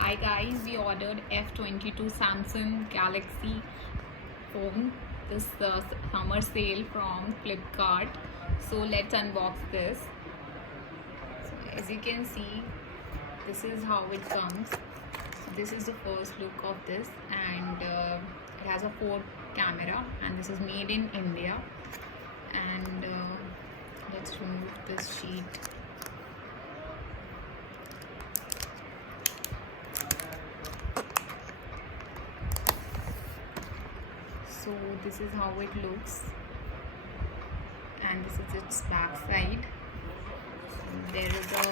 Hi guys, we ordered f22 Samsung Galaxy phone this summer sale from Flipkart. So let's unbox this. So as you can see, this is how it comes. So this is the first look of this, and it has a 4 camera, and this is made in India. And let's remove this sheet. So this is how it looks, and this is its back side. There is a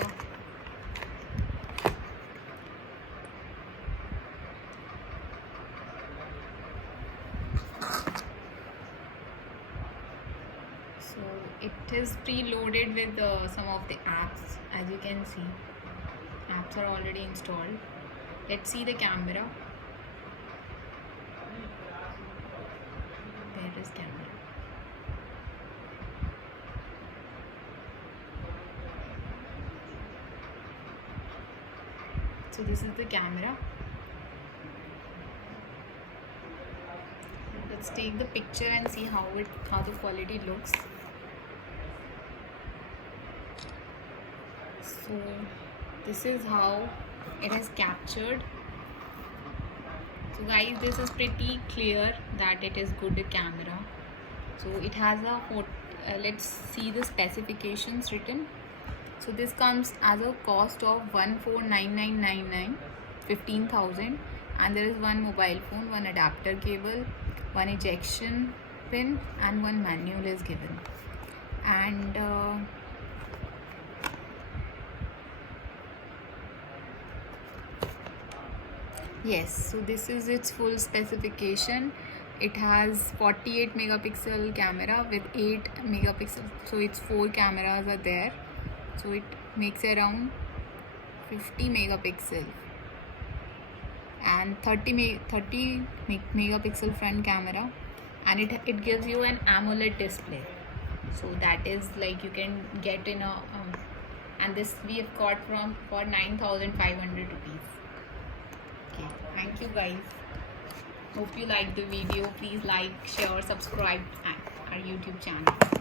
so it is preloaded with some of the apps. As you can see, apps are already installed. Let's see the camera. There is camera. So this is the camera. Let's take the picture and see how the quality looks. So this is how it has captured. So guys, this is pretty clear that it is good camera. So it has a let's see the specifications written. So this comes as a cost of 149999, 15,000, and there is one mobile phone, one adapter cable, one ejection pin, and one manual is given. And yes, so this is its full specification. It has 48 megapixel camera with 8 megapixel, so its 4 cameras are there. So it makes around 50 megapixel and 30 megapixel front camera, and it gives you an AMOLED display. So that is like you can get in a and this we have got for 9,500 rupees. Okay, thank you guys. Hope you liked the video. Please like, share, subscribe at our YouTube channel.